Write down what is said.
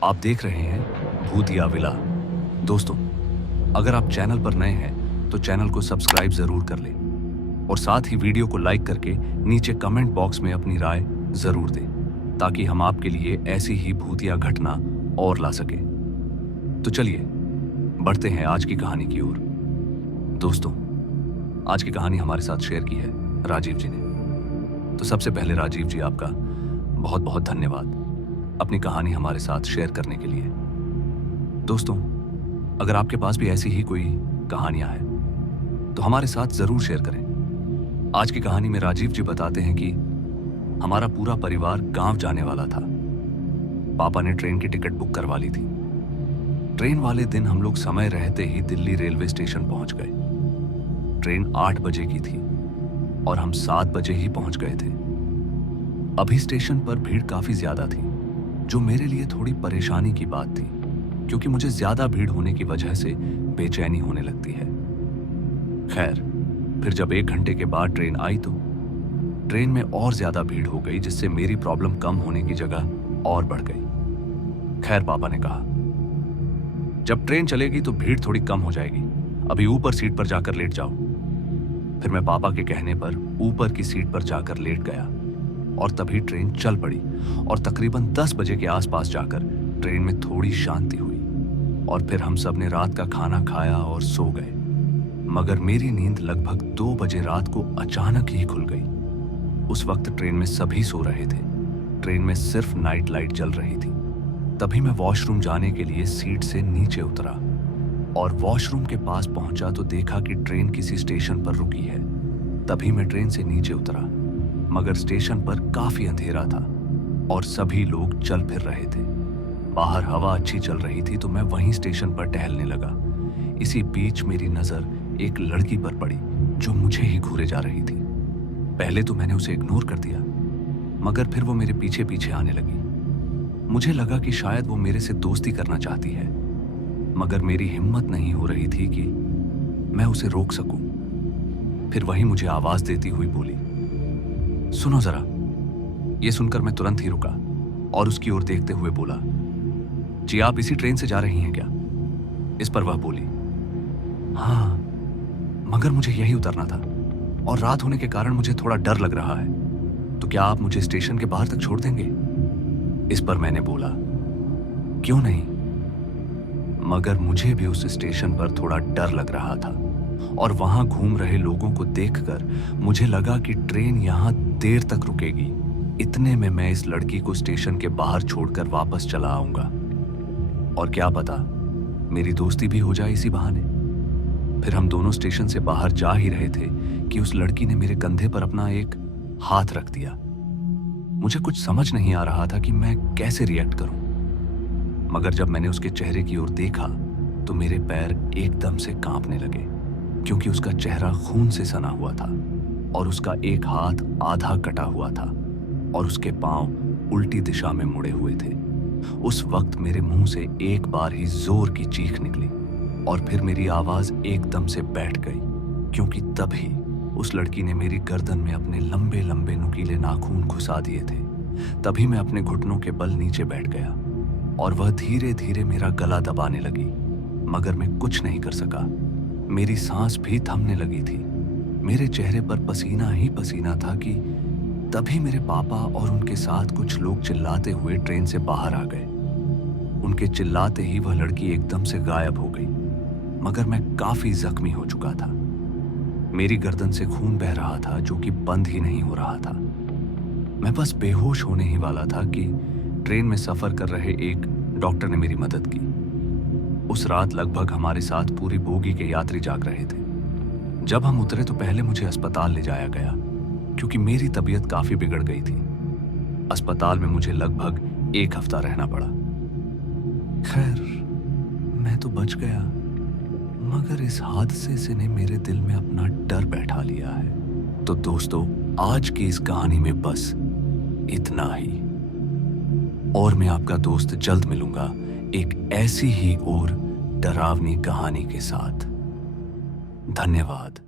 आप देख रहे हैं भूतिया विला। दोस्तों, अगर आप चैनल पर नए हैं तो चैनल को सब्सक्राइब जरूर कर लें और साथ ही वीडियो को लाइक करके नीचे कमेंट बॉक्स में अपनी राय जरूर दें ताकि हम आपके लिए ऐसी ही भूतिया घटना और ला सके। तो चलिए बढ़ते हैं आज की कहानी की ओर। दोस्तों, आज की कहानी हमारे साथ शेयर की है राजीव जी ने। तो सबसे पहले राजीव जी, आपका बहुत बहुत धन्यवाद अपनी कहानी हमारे साथ शेयर करने के लिए। दोस्तों, अगर आपके पास भी ऐसी ही कोई कहानियां हैं तो हमारे साथ जरूर शेयर करें। आज की कहानी में राजीव जी बताते हैं कि हमारा पूरा परिवार गांव जाने वाला था। पापा ने ट्रेन की टिकट बुक करवा ली थी। ट्रेन वाले दिन हम लोग समय रहते ही दिल्ली रेलवे स्टेशन पहुंच गए। ट्रेन 8 बजे की थी और हम 7 बजे ही पहुंच गए थे। अभी स्टेशन पर भीड़ काफी ज्यादा थी, जो मेरे लिए थोड़ी परेशानी की बात थी, क्योंकि मुझे ज्यादा भीड़ होने की वजह से बेचैनी होने लगती है। खैर, फिर जब 1 घंटे के बाद ट्रेन आई तो ट्रेन में और ज्यादा भीड़ हो गई, जिससे मेरी प्रॉब्लम कम होने की जगह और बढ़ गई। खैर, पापा ने कहा जब ट्रेन चलेगी तो भीड़ थोड़ी कम हो जाएगी, अभी ऊपर सीट पर जाकर लेट जाओ। फिर मैं पापा के कहने पर ऊपर की सीट पर जाकर लेट गया और तभी ट्रेन चल पड़ी और तकरीबन 10 बजे के आसपास जाकर ट्रेन में थोड़ी शांति हुई और फिर हम सब ने रात का खाना खाया और सो गए। मगर मेरी नींद लगभग 2 बजे रात को अचानक ही खुल गई। उस वक्त ट्रेन में सभी सो रहे थे। ट्रेन में सिर्फ नाइट लाइट जल रही थी। तभी मैं वॉशरूम जाने के लिए सीट से नीचे उतरा और वॉशरूम के पास पहुंचा तो देखा कि ट्रेन किसी स्टेशन पर रुकी है। तभी मैं ट्रेन से नीचे उतरा, मगर स्टेशन पर काफी अंधेरा था और सभी लोग चल फिर रहे थे। बाहर हवा अच्छी चल रही थी तो मैं वहीं स्टेशन पर टहलने लगा। इसी बीच मेरी नजर एक लड़की पर पड़ी जो मुझे ही घूरे जा रही थी। पहले तो मैंने उसे इग्नोर कर दिया, मगर फिर वो मेरे पीछे पीछे आने लगी। मुझे लगा कि शायद वो मेरे से दोस्ती करना चाहती है, मगर मेरी हिम्मत नहीं हो रही थी कि मैं उसे रोक सकूं। फिर वही मुझे आवाज देती हुई बोली, सुनो जरा। यह सुनकर मैं तुरंत ही रुका और उसकी ओर देखते हुए बोला, जी आप इसी ट्रेन से जा रही हैं क्या? इस पर वह बोली, हाँ, मगर मुझे यही उतरना था और रात होने के कारण मुझे थोड़ा डर लग रहा है, तो क्या आप मुझे स्टेशन के बाहर तक छोड़ देंगे? इस पर मैंने बोला, क्यों नहीं। मगर मुझे भी उस स्टेशन पर थोड़ा डर लग रहा था और वहां घूम रहे लोगों को देखकर मुझे लगा कि ट्रेन यहां देर तक रुकेगी। इतने में मैं इस लड़की को स्टेशन के बाहर छोड़कर वापस चला आऊंगा और क्या पता मेरी दोस्ती भी हो जाए इसी बहाने। फिर हम दोनों स्टेशन से बाहर जा ही रहे थे कि उस लड़की ने मेरे कंधे पर अपना एक हाथ रख दिया। मुझे कुछ समझ नहीं आ रहा था कि मैं कैसे रिएक्ट करूं, मगर जब मैंने उसके चेहरे की ओर देखा तो मेरे पैर एकदम से कांपने लगे, क्योंकि उसका चेहरा खून से सना हुआ था और उसका एक हाथ आधा कटा हुआ था और उसके पांव उल्टी दिशा में मुड़े हुए थे। उस वक्त मेरे मुंह से एक बार ही जोर की चीख निकली और फिर मेरी आवाज एकदम से बैठ गई, क्योंकि तभी उस लड़की ने मेरी गर्दन में अपने लंबे लंबे नुकीले नाखून घुसा दिए थे। तभी मैं अपने घुटनों के बल नीचे बैठ गया और वह धीरे धीरे मेरा गला दबाने लगी, मगर मैं कुछ नहीं कर सका। मेरी सांस भी थमने लगी थी। मेरे चेहरे पर पसीना ही पसीना था कि तभी मेरे पापा और उनके साथ कुछ लोग चिल्लाते हुए ट्रेन से बाहर आ गए। उनके चिल्लाते ही वह लड़की एकदम से गायब हो गई, मगर मैं काफी जख्मी हो चुका था। मेरी गर्दन से खून बह रहा था जो कि बंद ही नहीं हो रहा था। मैं बस बेहोश होने ही वाला था कि ट्रेन में सफर कर रहे एक डॉक्टर ने मेरी मदद की। उस रात लगभग हमारे साथ पूरी बोगी के यात्री जाग रहे थे। जब हम उतरे तो पहले मुझे अस्पताल ले जाया गया, क्योंकि मेरी तबीयत काफी बिगड़ गई थी। अस्पताल में मुझे लगभग 1 हफ्ता रहना पड़ा। खैर, मैं तो बच गया, मगर इस हादसे से ने मेरे दिल में अपना डर बैठा लिया है। तो दोस्तों, आज की इस कहानी में बस इतना ही, और मैं आपका दोस्त जल्द मिलूंगा एक ऐसी ही और डरावनी कहानी के साथ। धन्यवाद।